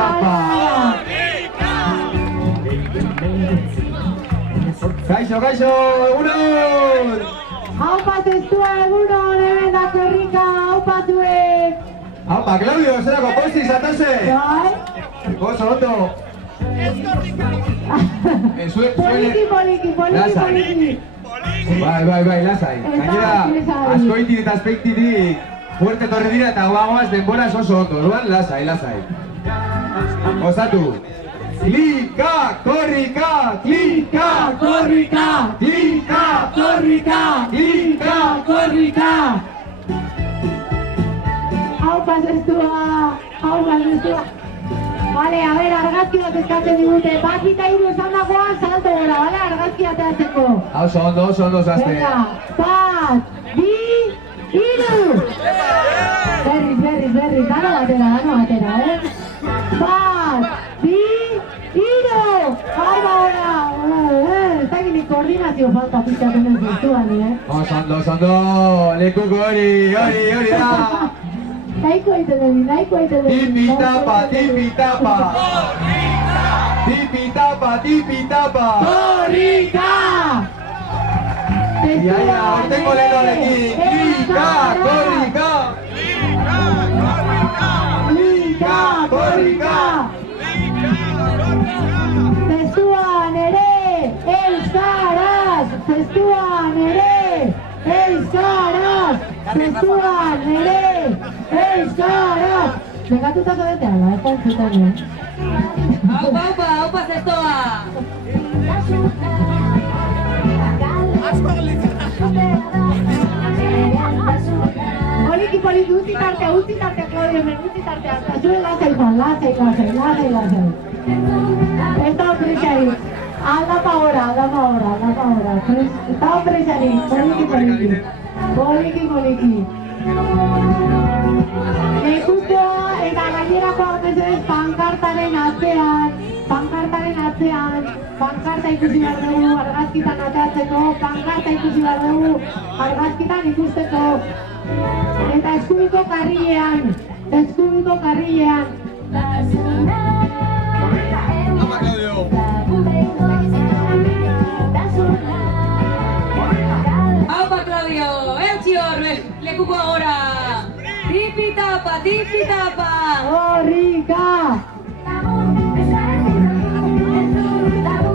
tapa. Kaixo, egunon! Haupa testua egunon, hemen da korrika, haupa zuek! Haupa, Claudio, zerako posti zatose? Bai? Oso, ondo! Poliki! Bai, lasai. Gainera, askoitik eta aspektitik fuerte torri dira eta guagoaz denboraz oso ondo, orduan lasai. Osatu! Klika, korrika! Haupa testua! Vale, a ver, argazki bat eskatzen digute. Bakita hiru esan dagoan, salto gora, vale, argazki ateatzeko. Oso ondo zazte. Venga, bat, bi, hiru! Berriz, dano batera, Bat, bi, hiru! Haupa gora! Ez da gini koordinazio falta pizkatu nuen ziztuan, Oso ondo, lekuko hori da! Nahiko egiten dut. Tipi-tapa! Korrika! Iaia, ortengo lehenorekin! Klika, korrika! Testuan ere, euskaraz! Negatuta zabetea, ez da entzutan, Haupa zestoa! Poliki, utzi tartea, Claudio, utzi tartea, zure lasai, lasai. Ez da opresari, aldapa ahora. Ez da opresari, poliki. Lekukoa eta gainerakoa mesedez pankartaren atzean, pankarta ikusi behar dugu argazkitan ateatzeko, pankarta ikusi behar dugu argazkitan ikusteko, eta eskubiko karrilean. Haupa, Claudio, eutxi hor, lekuko agora! Tipi-tapa! Korrika!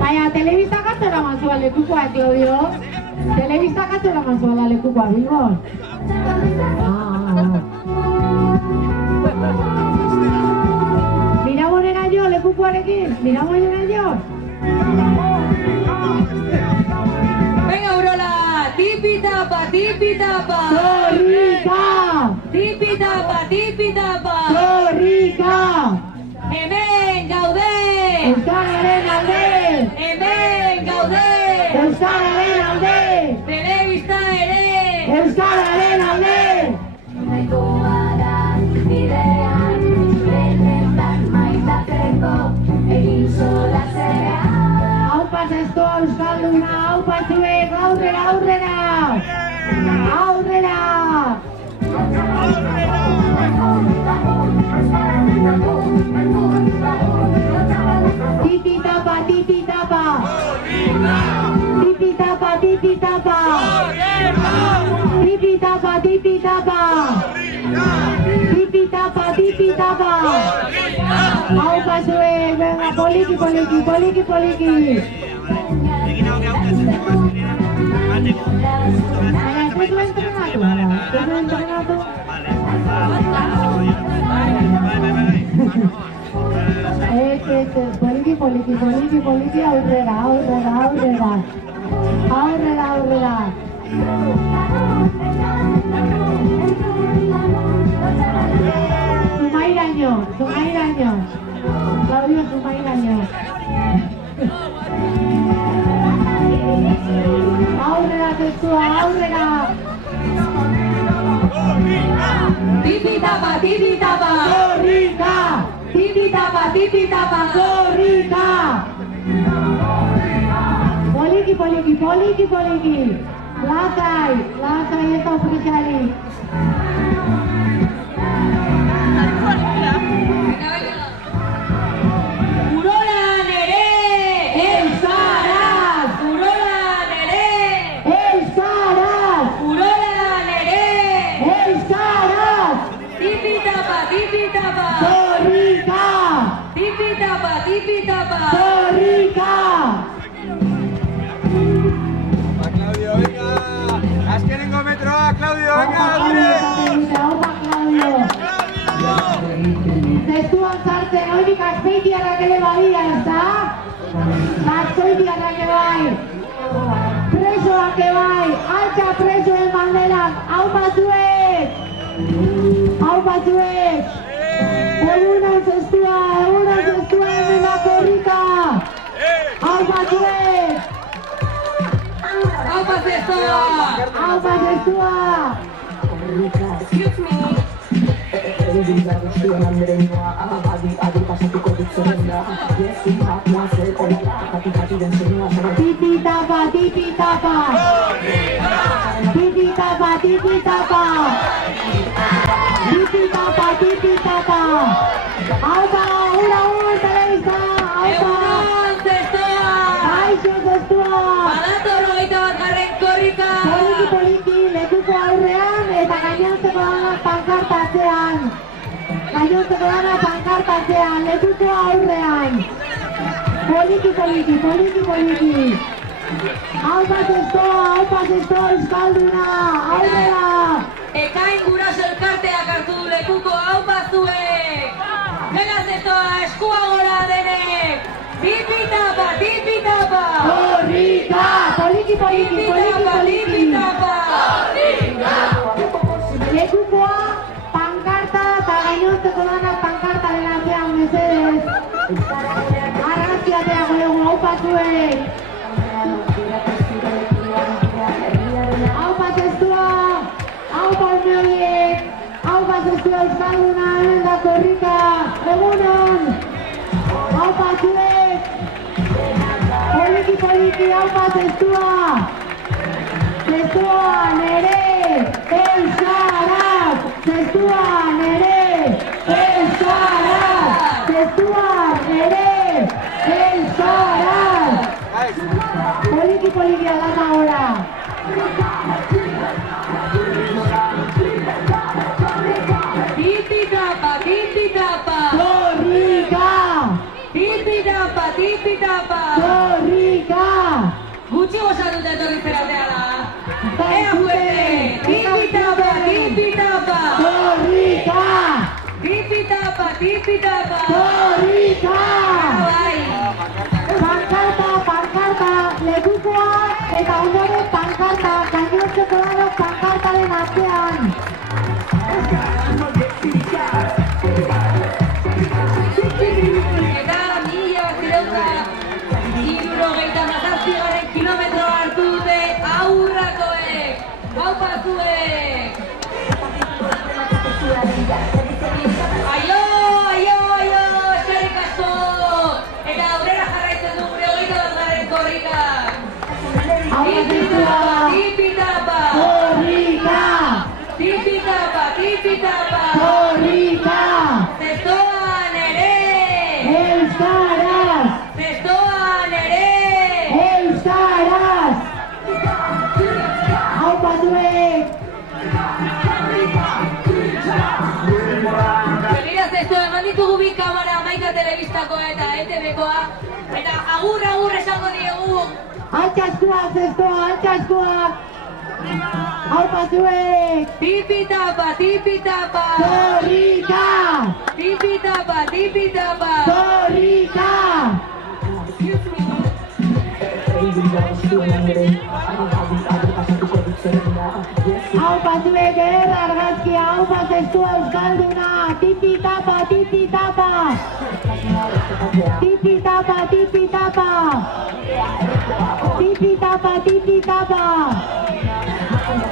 Baina, telebista katzera manzua lekukoa, Claudio? Telebista katzera manzua lekukoa, Bilbon? Mira bonera jo, lekukoarekin? Venga, Urola! Tipi-tapa! Korrika! Tipi-tapa! Korrika! Hemen gaude! Euskararen alde! Telebista ere! Euskararen alde! Haupa zestoa euskalduna, haupa zuek, aurrera! Tipi-tapa! Tipi-tapa! Haupa zuek, venga, poliki! Poliki, aurrera! Zumairaino! Claudio, Zumairaino! Aurrera, testua, aurrera! Tipi-tapa! Korrika! Korrika! Poliki! Lasai, ez da opresari! Zestuan sartzen, oinik azpeitiarrak ere badia, ezta? Azpeitiarrak ere bai. Presoak ere bai, altxa presoen banderak, hau batzuek! Hau batzuek! Egunon zestua hemen da korrika! Hau batzuek! Hau zestoa! Hau zestua! Excuse me. Tipi-tapa, tipi-tapa! Tipi-tapa, tipi-tapa! Tipi-tapa, tipi-tapa! Aupa, hura, telebista! Aupa! Egunon zestoa! Kaixo zestua! Badator 21. korrika! Poliki, lekuko aurrean eta gainontzeko dana pankartatzean. Gainontzeko dana pankartatzean, lekuko aurrean. Poliki. Aupa zestoa euskalduna, aurrera! Ekain guraso elkarteak hartu du lekuko hau zuek! Venga zestoa, eskua gora denek! Tipi-tapa, tipi-tapa! Korrika! Poliki! Tipi-tapa! Lekukoa, pankarta eta gainontzeko dana pankartaren atzean mesedez. Argazkiateako dugu, aupa zuek! Aupa zestua! Aupa ume horiek! Aupa zestua euskalduna, hemen da korrika! Egunon! Aupa zuek! Poliki, aupa zestua! Zestua nere! Euskaraz! Zestua nere! Euskaraz! Zestua nere! Euskaraz! Poliki alama ahora! Tipi-tapa! Korrika! Tipi-tapa! Korrika! Gutxi gozatuta etorri zeratea da! Ea fuerte! Tipi-tapa! Korrika! Tipi-tapa! Korrika! Bai! Pankarta, lekukoa eta ondoren pankarta, gainontzeko danok pankartaren atzean. Eta 1977 kilometro hartu dute aurrakoek! Aupa zuek! Aio! Eskerrik asko! Eta aurrera jarraitzen du gure 21. korrika! Tipi-tapa! Korrika! Korrika! Zestoan ere! Euskaraz! Zestoan ere! Euskaraz! Aupa zuek! Begira zestoa, eman ditugu bi kamara, Maika Telebistakoa eta ETV-koa. Eta agur esango diegu. Altxaskua, zestoa, altxaskua! Aupa zuek! Tipi-tapa! Korrika! Tipi-tapa! Korrika! Aupa zuek eder argazkia, aupa zestua euskalduna! Tipi-tapa!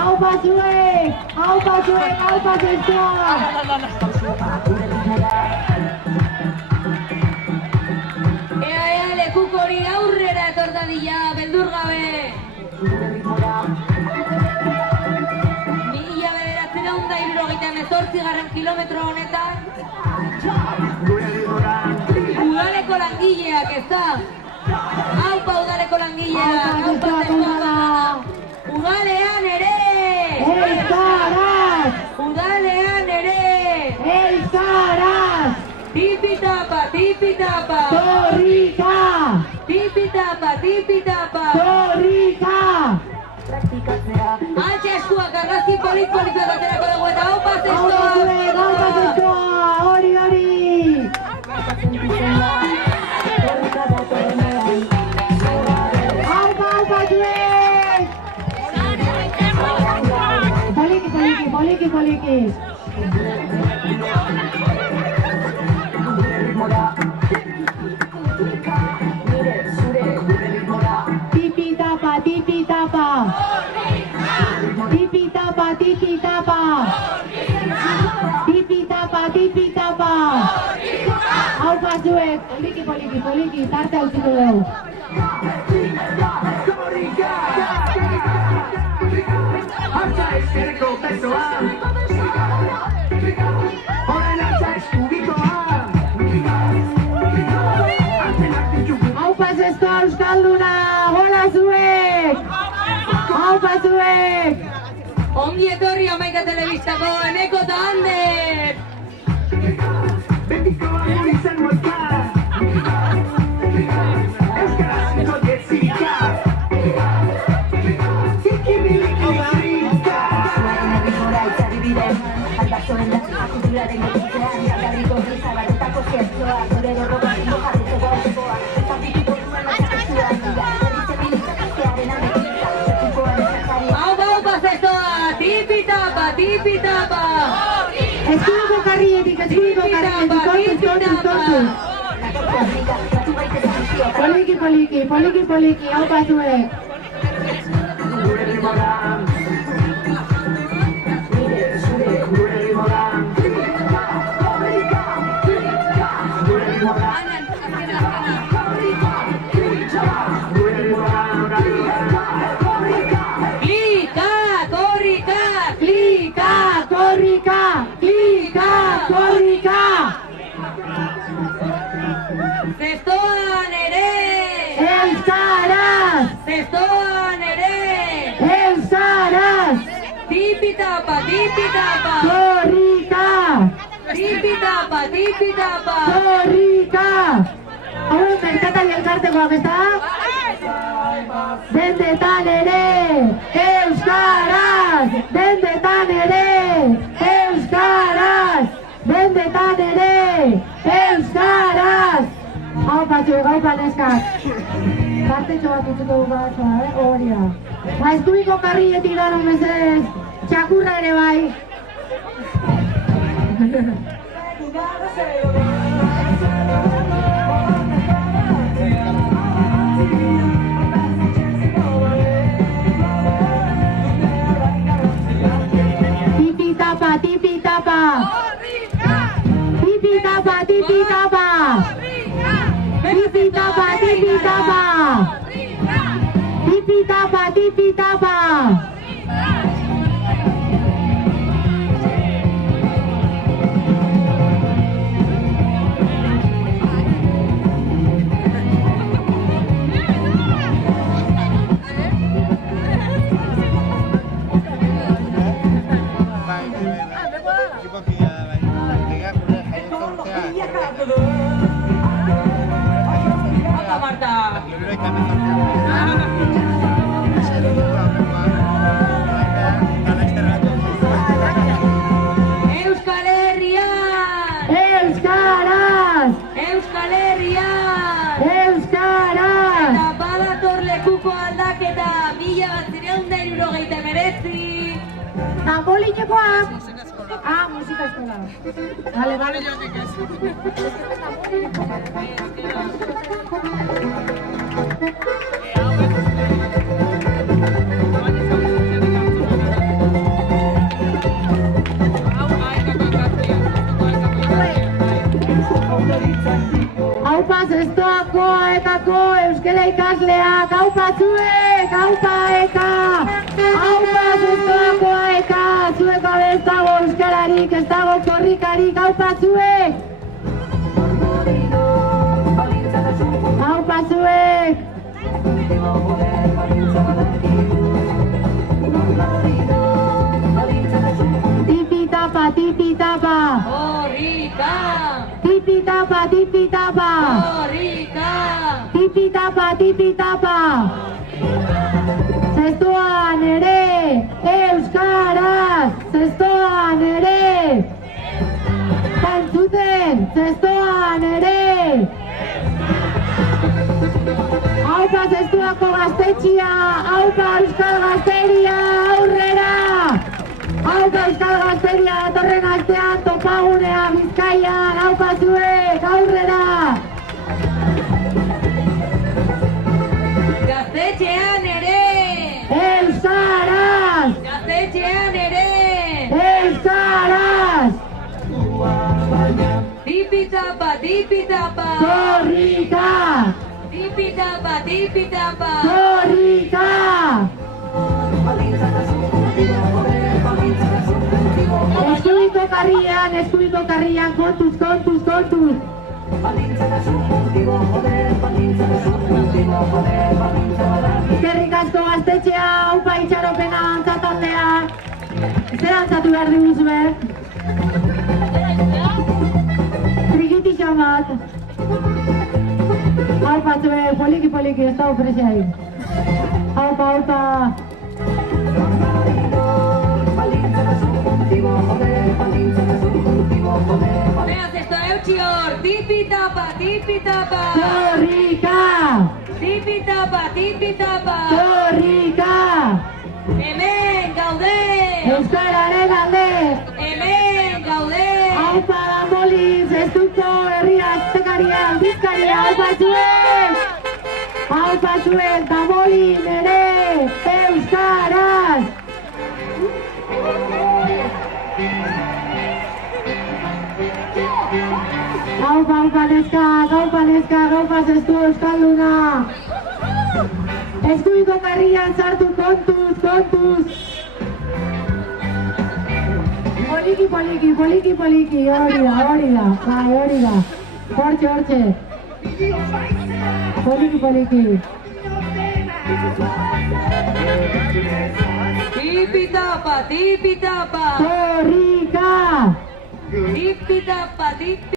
Aupa zuek, aupa zestua! Ea lekuko hori aurrera etortadila, beldur gabe! 1978 kilometro honetan udaleko langileak, ez da? Aupa udaleko langileak, aupa zestoa! Udalean ere! Euskaraz! Udalean ere! Euskaraz! Tipi-tapa! Korrika! Tipi-tapa! Korrika! Altxa eskuak argazki polit-politu edaterako dugu eta aupa Aupa zestoa! zuek, aupa zestua! Hori! tipitapa. Tipitapa, tipitapa. Aupa zuek, poliki, tarte hautziko dugu. Aupa zestoa euskalduna, hola zuek! Aupa zuek! Ongi etorri Hamaika Telebistako Eneko eta Ander! Tipitapa! Eskuiko karrietik, kontu. Poliki, aupa zuek. Korrika! Zestoan ere! Euskaraz! Zestoan ere! Euskaraz! Tipitapa! Korrika! Tipitapa! Korrika! Hau merkatari elkartekoak, ezta? Dendetan ere! Euskaraz! Dendetan ere! Euskaraz! Dendetan ere! Euskaraz! Hau batzuek, hau paneskak! Partetxo bat utzuko du batzoa, hori da. Ba, eskuiko karrietik dara mesedez, txakurra ere bai. Tipitapa! Tipitapa! Euskal Herrian! Euskaraz! Euskal Herrian! Euskaraz! Eta badator lekuko aldaketa 1979. Tambolinikoak! Ah, musika eskola. Vale. Aupa zestoako ekako euskera ikasleak, aupa zuek, aupa eka! Aupa zestoako eka, zuek gabe ez dago euskararik, ez dago korrikarik, aupa zuek! Aupa zuek! Tipitapa! Korrika! Tipitapa! Korrika! Tipitapa! Zestoan ere! Euskaraz! Zestoan ere! Tantzuten! Zestoan ere! Aupa zestoako gaztetxia! Aupa euskal gazteria! Aurrera! Aupa euskal gazteria datorren astean topagunea Bizkaian! Aupa zuek! Aurrera! Gaztetxean ere! Euskaraz! Gaztetxean ere! Tipitapa, tipitapa. Korrika! Tipitapa, tipitapa. Korrika! Eskubiko karrian, kontuz, kontuz, kontuz! Eskerrik asko gaztetxea, upa itxaropena antzataldea. Zer antzatu behar diguzue? Trikitixo bat. Aupa zue, poliki, ez da ofrexai. Aupa, aupa. Veas esto, Eutxior. Tipitapa, tipitapa. Korrika! Tipitapa, tipitapa. Korrika! Hemen gaude. Euskararen alde! Hemen gaude. Aupa Damoliz, Estuko herria aztekaria, aldizkaria, aupa zuen! Aupa zuen, Damolin ere, Euskaraz! Aupa neska, aupa zestu euskalduna! Eskuiko karrian sartu, kontuz, kontuz! Poliki, hori da, bai, hori da. Hortxe. Poliki. Tipitapa, tipitapa. Korrika! Tipitapa, tipitapa.